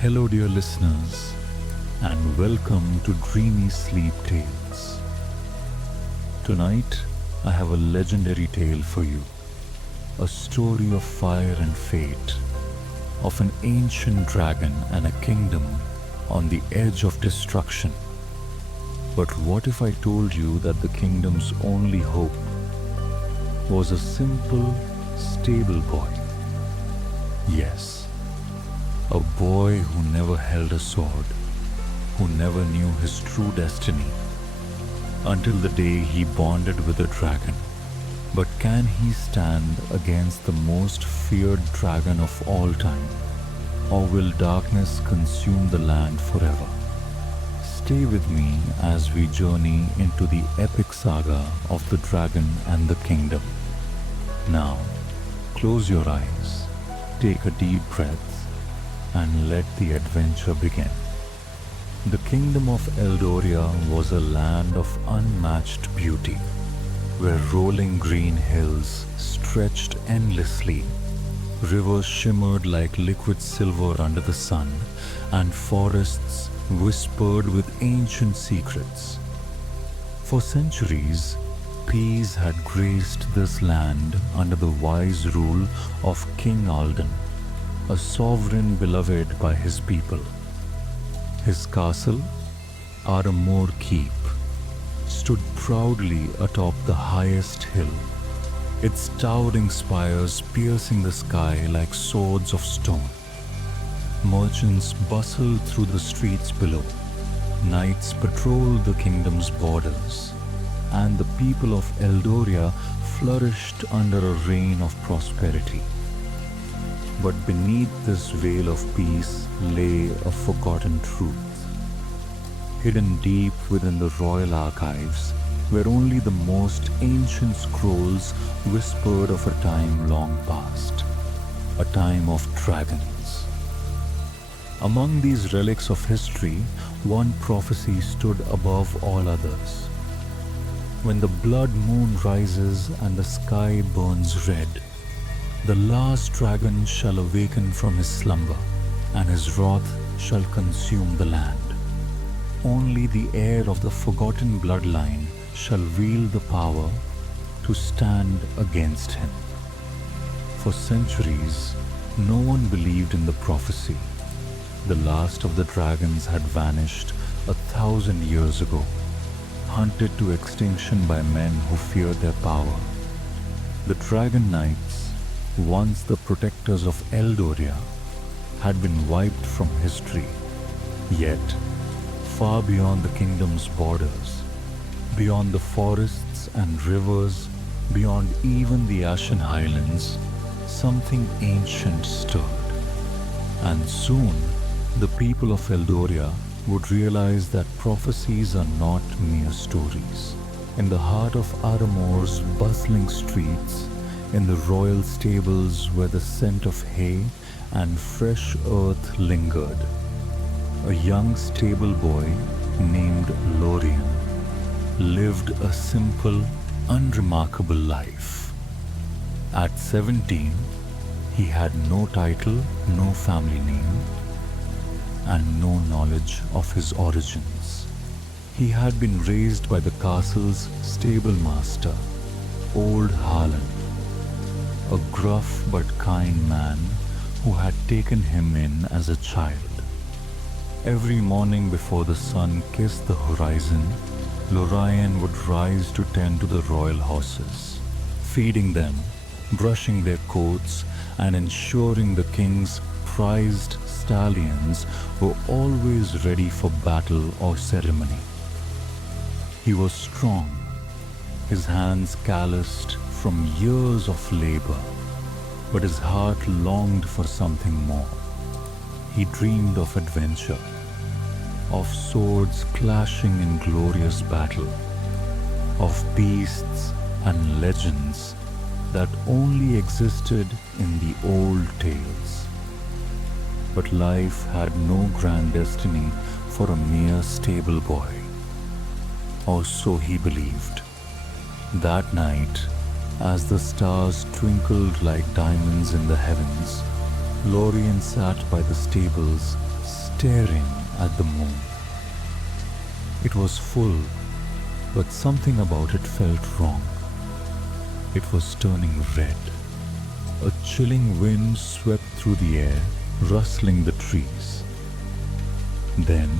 Hello, dear listeners, and welcome to Dreamy Sleep Tales. Tonight, I have a legendary tale for you, a story of fire and fate, of an ancient dragon and a kingdom on the edge of destruction. But what if I told you that the kingdom's only hope was a simple, stable boy? Yes, a boy who never held a sword, who never knew his true destiny, until the day he bonded with a dragon. But can he stand against the most feared dragon of all time? Or will darkness consume the land forever? Stay with me as we journey into the epic saga of the dragon and the kingdom. Now, close your eyes, take a deep breath, and let the adventure begin. The kingdom of Eldoria was a land of unmatched beauty, where rolling green hills stretched endlessly, rivers shimmered like liquid silver under the sun, and forests whispered with ancient secrets. For centuries, peace had graced this land under the wise rule of King Alden, a sovereign beloved by his people. His castle, Aramore Keep, stood proudly atop the highest hill, its towering spires piercing the sky like swords of stone. Merchants bustled through the streets below, knights patrolled the kingdom's borders, and the people of Eldoria flourished under a reign of prosperity. But beneath this veil of peace lay a forgotten truth. Hidden deep within the royal archives, where only the most ancient scrolls whispered of a time long past, a time of dragons. Among these relics of history, one prophecy stood above all others. When the blood moon rises and the sky burns red, the last dragon shall awaken from his slumber, and his wrath shall consume the land. Only the heir of the forgotten bloodline shall wield the power to stand against him. For centuries, no one believed in the prophecy. The last of the dragons had vanished 1,000 years ago, hunted to extinction by men who feared their power. The Dragon Knights, once the protectors of Eldoria, had been wiped from history. Yet, far beyond the kingdom's borders, beyond the forests and rivers, beyond even the Ashen Highlands, something ancient stirred. And soon, the people of Eldoria would realize that prophecies are not mere stories. In the heart of Aramore's bustling streets, in the royal stables where the scent of hay and fresh earth lingered, a young stable boy named Lorien lived a simple, unremarkable life. At 17, he had no title, no family name, and no knowledge of his origins. He had been raised by the castle's stable master, Old Harlan, a gruff but kind man who had taken him in as a child. Every morning before the sun kissed the horizon, Lorien would rise to tend to the royal horses, feeding them, brushing their coats, and ensuring the king's prized stallions were always ready for battle or ceremony. He was strong, his hands calloused from years of labor, but his heart longed for something more. He dreamed of adventure, of swords clashing in glorious battle, of beasts and legends that only existed in the old tales. But life had no grand destiny for a mere stable boy. Or so he believed. That night, as the stars twinkled like diamonds in the heavens, Lorien sat by the stables, staring at the moon. It was full, but something about it felt wrong. It was turning red. A chilling wind swept through the air, rustling the trees. Then,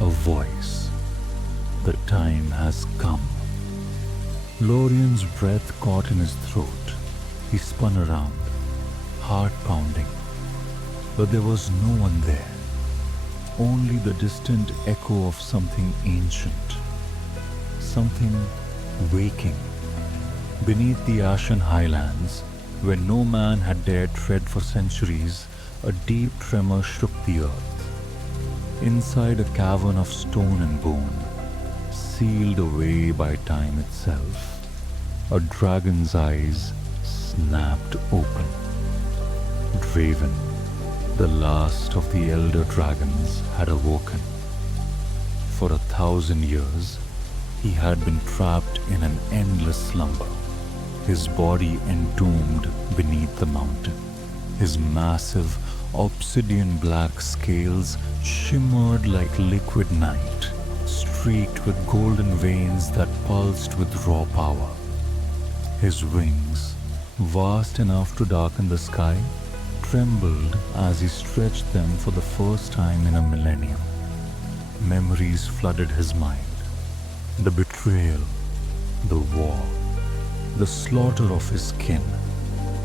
a voice. The time has come. Lorien's breath caught in his throat. He spun around, heart pounding. But there was no one there. Only the distant echo of something ancient. Something waking. Beneath the ashen highlands, where no man had dared tread for centuries, a deep tremor shook the earth. Inside a cavern of stone and bone, sealed away by time itself, a dragon's eyes snapped open. Draven, the last of the elder dragons, had awoken. For 1,000 years, he had been trapped in an endless slumber, his body entombed beneath the mountain. His massive, obsidian black scales shimmered like liquid night, streaked with golden veins that pulsed with raw power. His wings, vast enough to darken the sky, trembled as he stretched them for the first time in a millennium. Memories flooded his mind. The betrayal, the war, the slaughter of his kin.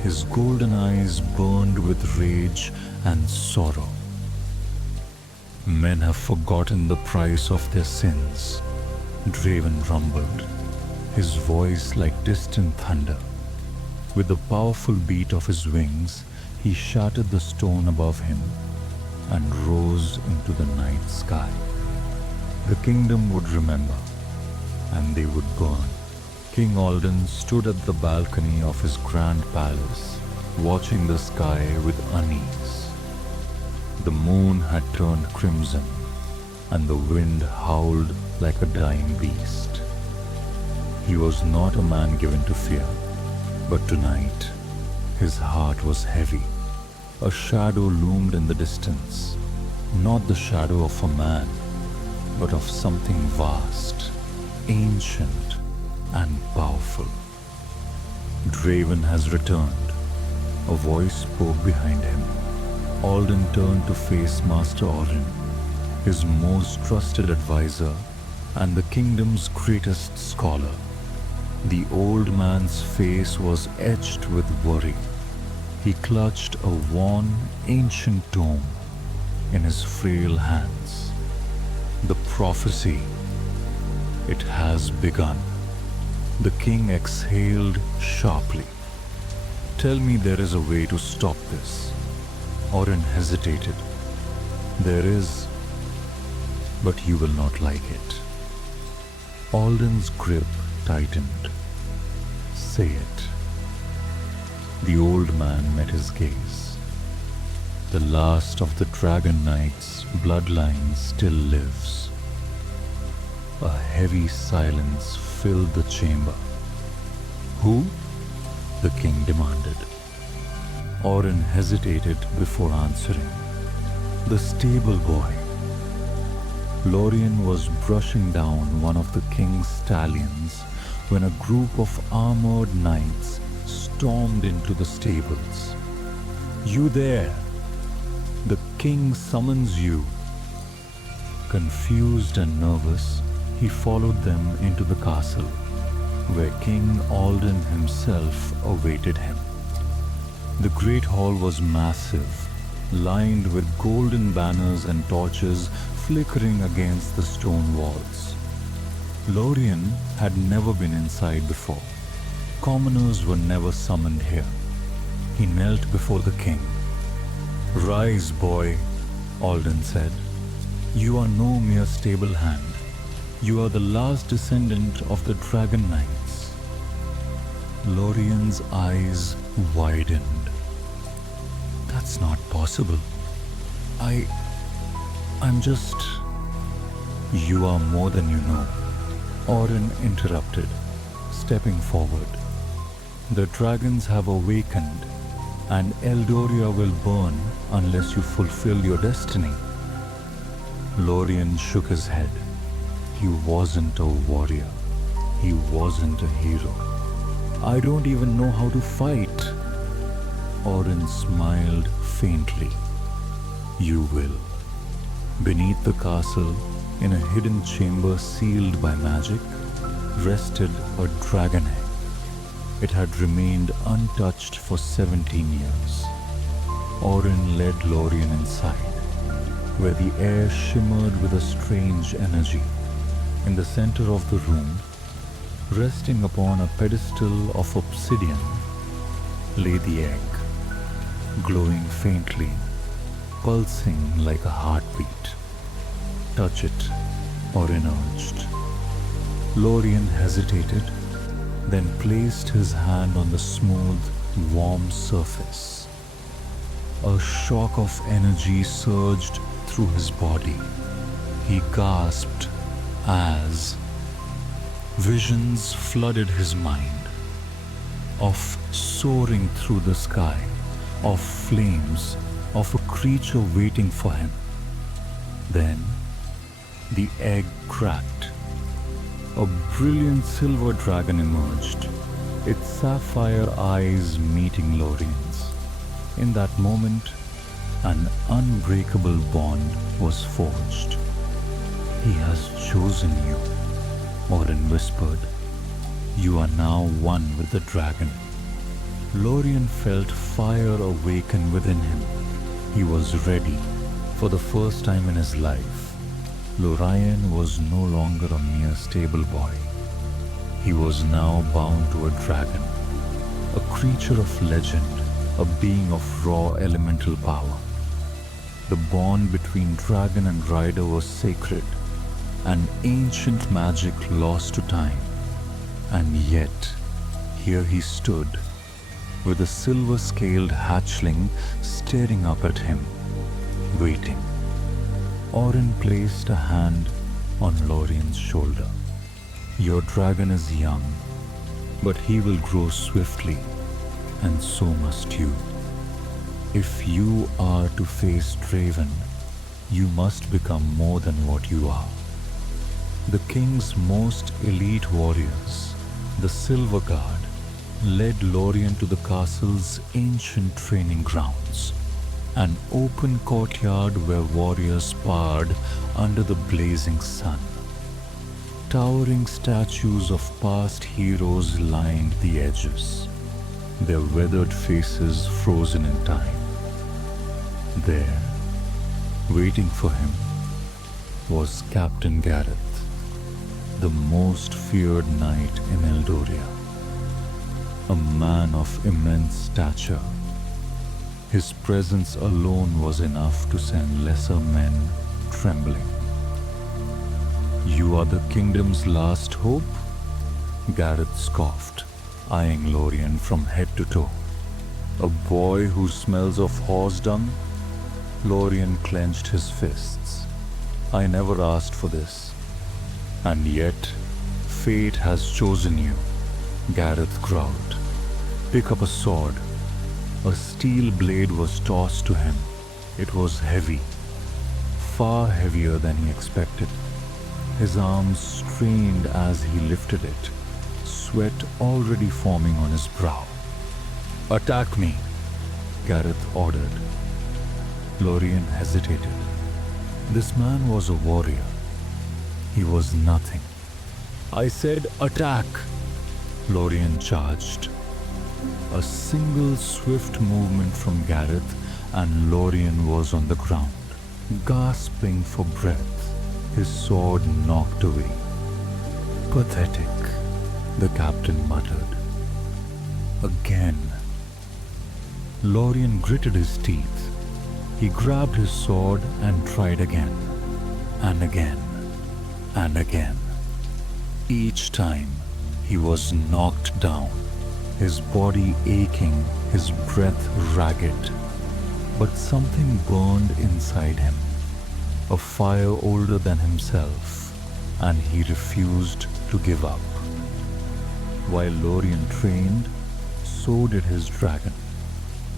His golden eyes burned with rage and sorrow. Men have forgotten the price of their sins, Draven rumbled, his voice like distant thunder. With the powerful beat of his wings, he shattered the stone above him and rose into the night sky. The kingdom would remember, and they would burn. King Alden stood at the balcony of his grand palace, watching the sky with unease. The moon had turned crimson, and the wind howled like a dying beast. He was not a man given to fear, but tonight his heart was heavy. A shadow loomed in the distance, not the shadow of a man, but of something vast, ancient, and powerful. Draven has returned, a voice spoke behind him. Alden turned to face Master Orin, his most trusted advisor and the kingdom's greatest scholar. The old man's face was etched with worry. He clutched a worn, ancient tome in his frail hands. The prophecy, it has begun. The king exhaled sharply. Tell me there is a way to stop this. Orin hesitated. There is, but you will not like it. Alden's grip tightened. Say it. The old man met his gaze. The last of the Dragon Knight's bloodline still lives. A heavy silence filled the chamber. Who? The king demanded. Orin hesitated before answering. The stable boy. Lorien was brushing down one of the king's stallions when a group of armored knights stormed into the stables. You there! The king summons you. Confused and nervous, he followed them into the castle, where King Alden himself awaited him. The great hall was massive, lined with golden banners and torches flickering against the stone walls. Lorien had never been inside before. Commoners were never summoned here. He knelt before the king. Rise, boy, Alden said. You are no mere stable hand. You are the last descendant of the Dragon Knights. Lorien's eyes widened. That's not possible. I'm just... You are more than you know. Orin interrupted, stepping forward. The dragons have awakened, and Eldoria will burn unless you fulfill your destiny. Lorien shook his head. He wasn't a warrior. He wasn't a hero. I don't even know how to fight. Orin smiled faintly. You will. Beneath the castle, in a hidden chamber sealed by magic, rested a dragon egg. It had remained untouched for 17 years. Orin led Lorien inside, where the air shimmered with a strange energy. In the center of the room, resting upon a pedestal of obsidian, lay the egg, glowing faintly, pulsing like a heartbeat. Touch it, Orin urged. Lorien hesitated, then placed his hand on the smooth, warm surface. A shock of energy surged through his body. He gasped as visions flooded his mind of soaring through the sky, of flames, of a creature waiting for him. Then the egg cracked. A brilliant silver dragon emerged, its sapphire eyes meeting Lorien's. In that moment, an unbreakable bond was forged. He has chosen you, Orin whispered. You are now one with the dragon. Lorien felt fire awaken within him. He was ready. For the first time in his life, Lorien was no longer a mere stable boy. He was now bound to a dragon, a creature of legend, a being of raw elemental power. The bond between dragon and rider was sacred, an ancient magic lost to time. And yet, here he stood, with a silver-scaled hatchling staring up at him, waiting. Orin placed a hand on Lorien's shoulder. Your dragon is young, but he will grow swiftly, and so must you. If you are to face Draven, you must become more than what you are. The king's most elite warriors, the Silver Guard, led Lorien to the castle's ancient training grounds, an open courtyard where warriors sparred under the blazing sun. Towering statues of past heroes lined the edges, their weathered faces frozen in time. There, waiting for him, was Captain Gareth, the most feared knight in Eldoria, a man of immense stature. His presence alone was enough to send lesser men trembling. You are the kingdom's last hope? Gareth scoffed, eyeing Lorien from head to toe. A boy who smells of horse dung? Lorien clenched his fists. I never asked for this. And yet, fate has chosen you, Gareth growled. Pick up a sword. A steel blade was tossed to him. It was heavy, far heavier than he expected. His arms strained as he lifted it, sweat already forming on his brow. Attack me, Gareth ordered. Lorien hesitated. This man was a warrior. He was nothing. I said attack, Lorien charged. A single swift movement from Gareth and Lorien was on the ground, gasping for breath, his sword knocked away. Pathetic, the captain muttered. Again. Lorien gritted his teeth. He grabbed his sword and tried again, and again, and again. Each time, he was knocked down, his body aching, his breath ragged. But something burned inside him, a fire older than himself, and he refused to give up. While Lorien trained, so did his dragon.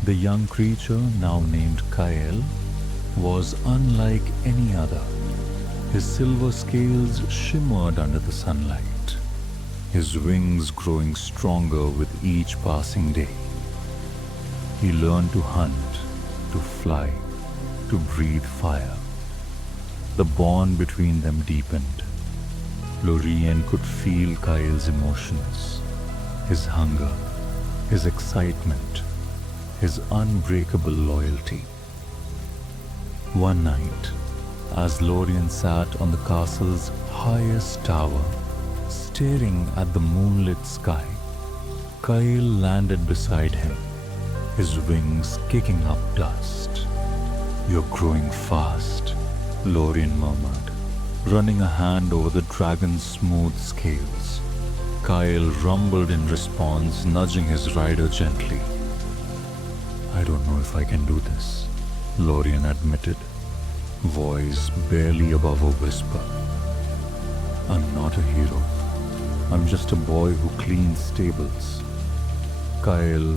The young creature, now named Kyle, was unlike any other. His silver scales shimmered under the sunlight, his wings growing stronger with each passing day. He learned to hunt, to fly, to breathe fire. The bond between them deepened. Lorien could feel Kyle's emotions, his hunger, his excitement, his unbreakable loyalty. One night, as Lorien sat on the castle's highest tower, staring at the moonlit sky, Kyle landed beside him, his wings kicking up dust. "You're growing fast," Lorien murmured, running a hand over the dragon's smooth scales. Kyle rumbled in response, nudging his rider gently. "I don't know if I can do this," Lorien admitted, voice barely above a whisper. "I'm not a hero. I'm just a boy who cleans stables." Kyle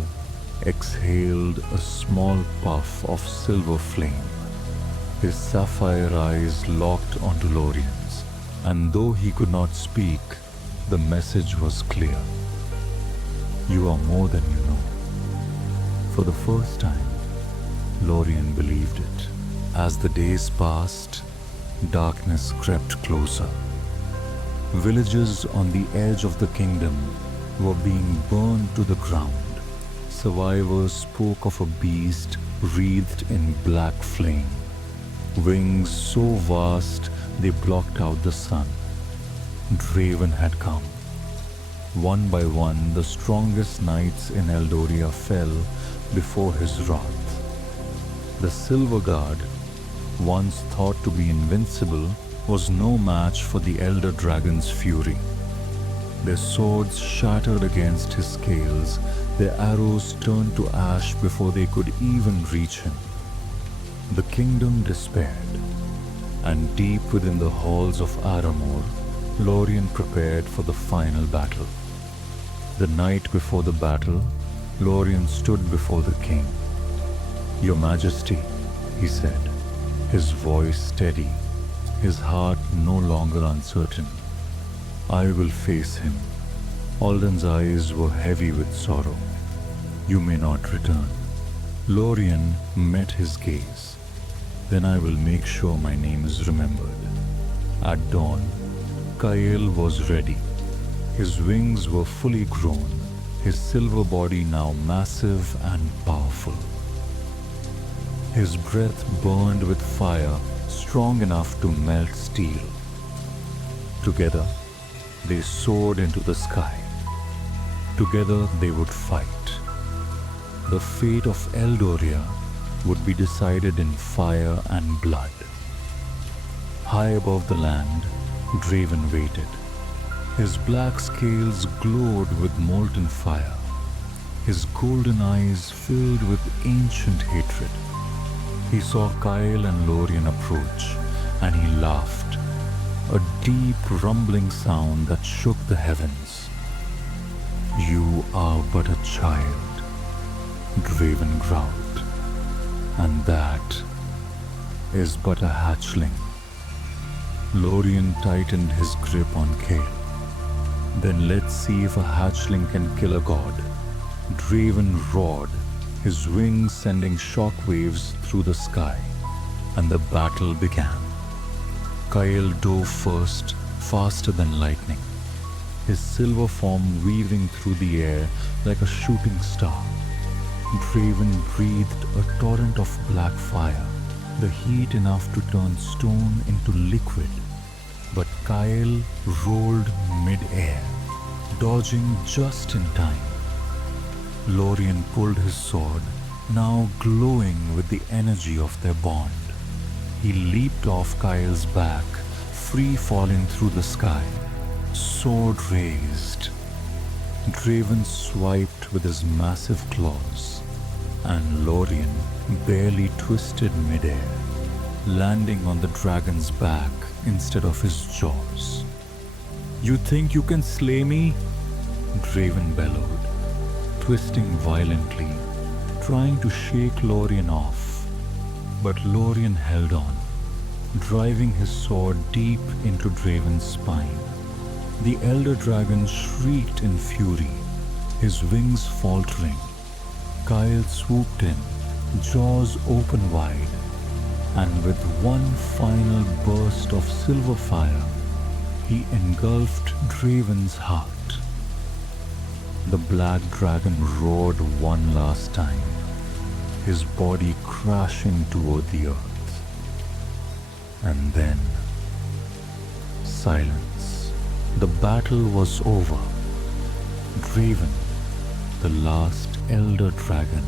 exhaled a small puff of silver flame. His sapphire eyes locked onto Lorien's, and though he could not speak, the message was clear. "You are more than you know." For the first time, Lorien believed it. As the days passed, darkness crept closer. Villages on the edge of the kingdom were being burned to the ground. Survivors spoke of a beast wreathed in black flame, wings so vast they blocked out the sun. Draven had come. One by one, the strongest knights in Eldoria fell before his wrath. The Silver Guard, once thought to be invincible, was no match for the Elder Dragon's fury. Their swords shattered against his scales, their arrows turned to ash before they could even reach him. The kingdom despaired, and deep within the halls of Aramor, Lorien prepared for the final battle. The night before the battle, Lorien stood before the king. "Your Majesty," he said, his voice steady, his heart no longer uncertain. "I will face him." Alden's eyes were heavy with sorrow. "You may not return." Lorien met his gaze. "Then I will make sure my name is remembered." At dawn, Kyle was ready. His wings were fully grown, his silver body now massive and powerful. His breath burned with fire, strong enough to melt steel. Together, they soared into the sky. Together they would fight. The fate of Eldoria would be decided in fire and blood. High above the land, Draven waited. His black scales glowed with molten fire, his golden eyes filled with ancient hatred. He saw Kyle and Lorien approach, and he laughed, a deep rumbling sound that shook the heavens. "You are but a child," Draven growled, "and that is but a hatchling." Lorien tightened his grip on Kale. "Then let's see if a hatchling can kill a god." Draven roared, his wings sending shockwaves through the sky, and the battle began. Kyle dove first, faster than lightning, his silver form weaving through the air like a shooting star. Draven breathed a torrent of black fire, the heat enough to turn stone into liquid. But Kyle rolled mid-air, dodging just in time. Lorien pulled his sword, now glowing with the energy of their bond. He leaped off Kyle's back, free falling through the sky, sword raised. Draven swiped with his massive claws, and Lorien barely twisted midair, landing on the dragon's back instead of his jaws. "You think you can slay me?" Draven bellowed, twisting violently, trying to shake Lorien off, but Lorien held on, driving his sword deep into Draven's spine. The elder dragon shrieked in fury, his wings faltering. Kyle swooped in, jaws open wide, and with one final burst of silver fire, he engulfed Draven's heart. The black dragon roared one last time, his body crashing toward the earth. And then, silence. The battle was over. Draven, the last elder dragon,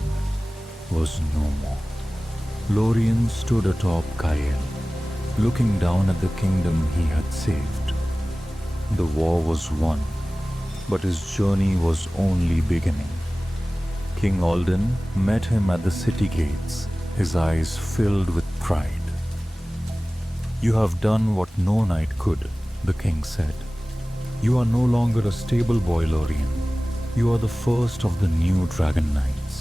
was no more. Lorien stood atop Kyle, looking down at the kingdom he had saved. The war was won, but his journey was only beginning. King Alden met him at the city gates, his eyes filled with pride. "You have done what no knight could," the king said. "You are no longer a stable boy, Lorien. You are the first of the new dragon knights."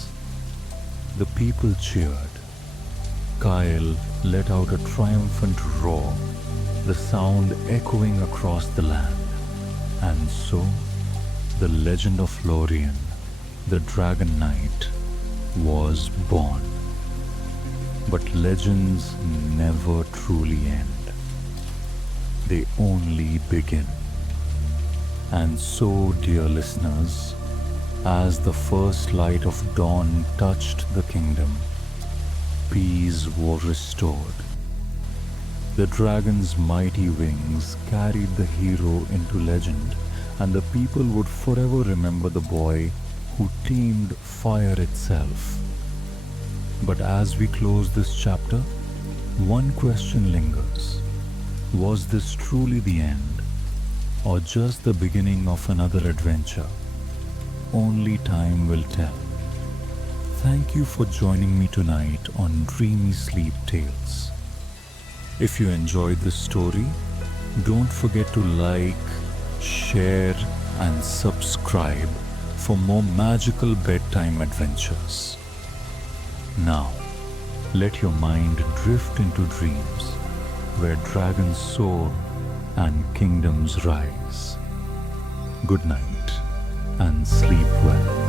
The people cheered. Kyle let out a triumphant roar, the sound echoing across the land. And so, the legend of Lorien, the Dragon Knight, was born. But legends never truly end. They only begin. And so, dear listeners, as the first light of dawn touched the kingdom, peace was restored. The dragon's mighty wings carried the hero into legend, and the people would forever remember the boy who tamed fire itself. But as we close this chapter, one question lingers. Was this truly the end, or just the beginning of another adventure? Only time will tell. Thank you for joining me tonight on Dreamy Sleep Tales. If you enjoyed this story, don't forget to like, share, and subscribe for more magical bedtime adventures. Now, let your mind drift into dreams where dragons soar and kingdoms rise. Good night and sleep well.